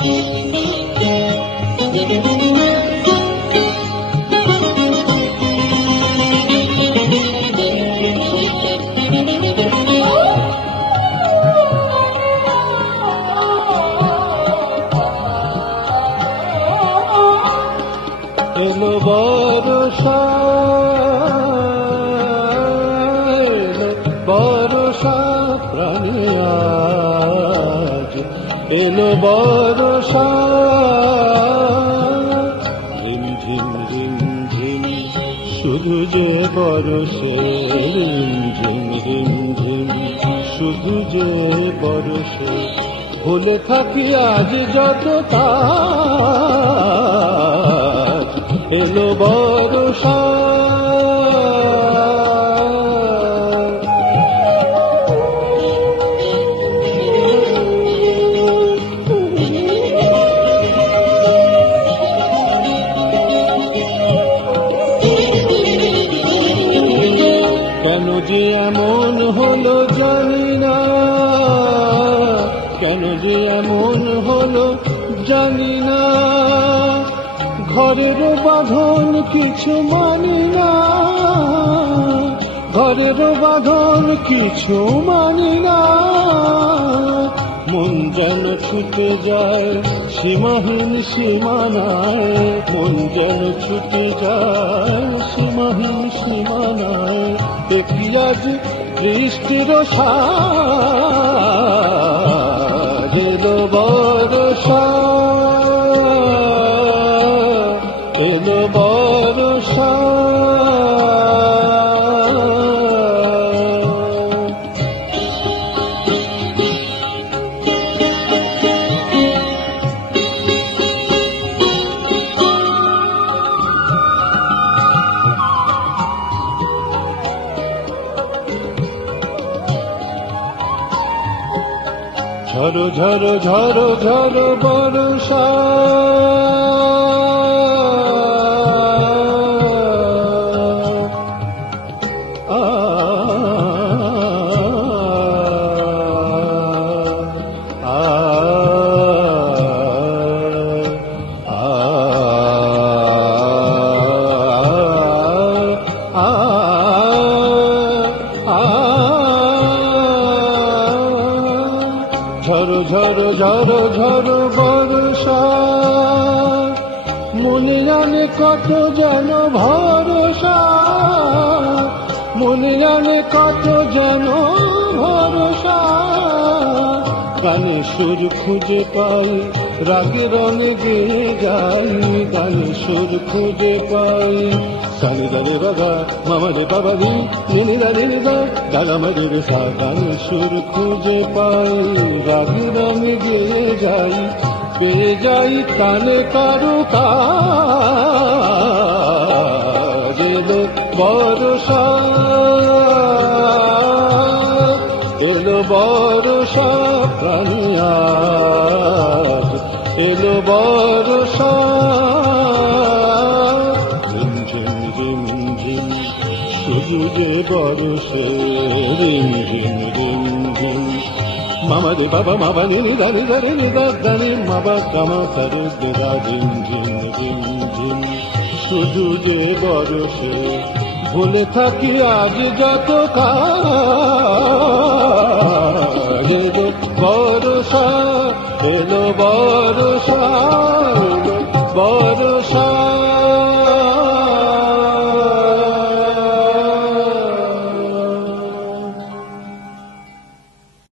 এলো বর্ষা, এলো বর্ষা প্রাণে আজ, এলো বর্ষা ঝিম ঝিম ঝিম ঝিম শুধু যে বরষে, ঝিম ঝিম ঝিম শুধু যে বরষে। ভুলে থাকি আজ যত কাজ, এলো বর্ষা। কেন যে এমন হলো জানি না, কেন যে এমন হলো জানি না, ঘরের বাঁধন কিছু মানি না, ঘরের বাঁধন কিছু মানি না। মন যেন ছুটে যায় সীমাহীন সীমানায়, মন যেন ছুটে যায় সীমাহীন সীমানায়। দেখি আজ বৃষ্টির সাজ, এলো বর্ষা, এলো বর্ষা। ঝরো ঝরো ঝরো ঝরো বর্ষা, ঝরো ঝরো ঝরো ঝরো বর্ষা। মনে জানে কত যেন ভরসা, মনে জানে কত যেন ভরসা। গানে সুর খুঁজে পাই, রাগে রঙে গেয়ে যাই, গানে সুর খুঁজে পাই। সানি দারে বাবা মামা রে বাবা রি, নিনি দারে রে গালামা রে সা। গানে সুর খুঁজে পাই, রাগে রঙে গেয়ে যাই, পেয়ে যাই কানে কারো কাজ। এলো বর্ষা, এলো বর্ষা প্রাণে আজ, এলো বর্ষা। ঝিম ঝিম ঝিম ঝিম শুধু যে বরষে, রিম ঝিম রিম ঝিম। মামা রে বাবা মামা নিনি দানি দানি নিদা দানি মাবা কামা সারে দেদা। ঝিম ঝিম ঝিম ঝিম শুধু যে বরষে। ভুলে থাকি আজ যত কাজ, এলো বর্ষা, এলো বর্ষা।